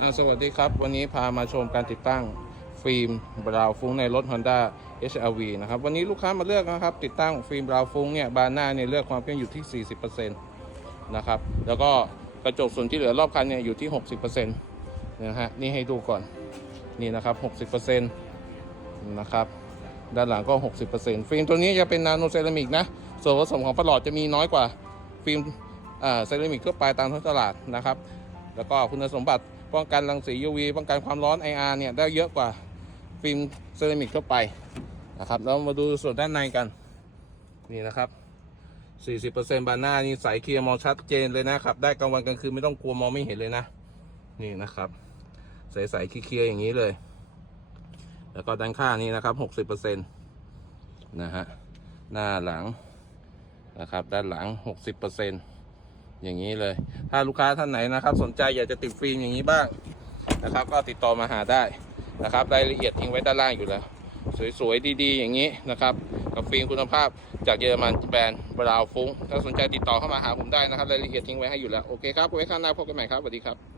สวัสดีครับ วันนี้พามาชมการติดตั้งฟิล์มบราวฟุ้งในรถ Honda HRV นะครับ วันนี้ลูกค้ามาเลือกนะครับ ติดตั้งฟิล์มบราวฟุ้งเนี่ยบานหน้าเนี่ยเลือกความเข้มอยู่ที่ 40%นะครับ แล้วก็กระจกส่วนที่เหลือรอบคันเนี่ยอยู่ที่ 60%นะฮะ นี่ให้ดูก่อน นี่นะครับ 60%นะครับ ด้านหลังก็ 60%ฟิล์มตัวนี้จะเป็นนาโนเซรามิกนะ ส่วนผสมของประหลอดจะมีน้อยกว่าฟิล์มเซรามิกทั่วไปตามท้องตลาดนะครับ แล้วก็คุณสมบัติป้องกันรังสี UV ป้องกันความร้อน IR เนี่ยได้เยอะกว่าฟิล์มเซรามิกทั่วไปนะครับแล้วมาดูส่วนด้านในกัน นี่นะครับ 40%บานหน้านี่ใสเคลียร์มองชัดเจนเลยนะครับ ได้กลางวันกลางคืนไม่ต้องกลัวมองไม่เห็นเลยนะ นี่นะครับ ใสๆเคลียร์อย่างนี้เลย แล้วก็ด้านข้างนี่นะครับ 60%นะฮะหน้าหลังนะครับ ด้านหลัง 60% อย่างนี้เลย ถ้าลูกค้าท่านไหนนะครับ สนใจอยากจะติดฟิล์มอย่างนี้บ้างนะครับ ก็ติดต่อมาหาได้นะครับ รายละเอียดทิ้งไว้ด้านล่างอยู่แล้ว สวยๆ ดีๆ อย่างนี้นะครับ กับฟิล์มคุณภาพจากเยอรมันแบรนด์บราวฟุ้งถ้าสนใจติดต่อเข้ามาหาผมได้นะครับ รายละเอียดทิ้งไว้ให้อยู่แล้ว โอเคครับไว้ข้างหน้าพบกันใหม่ครับสวัสดีครับ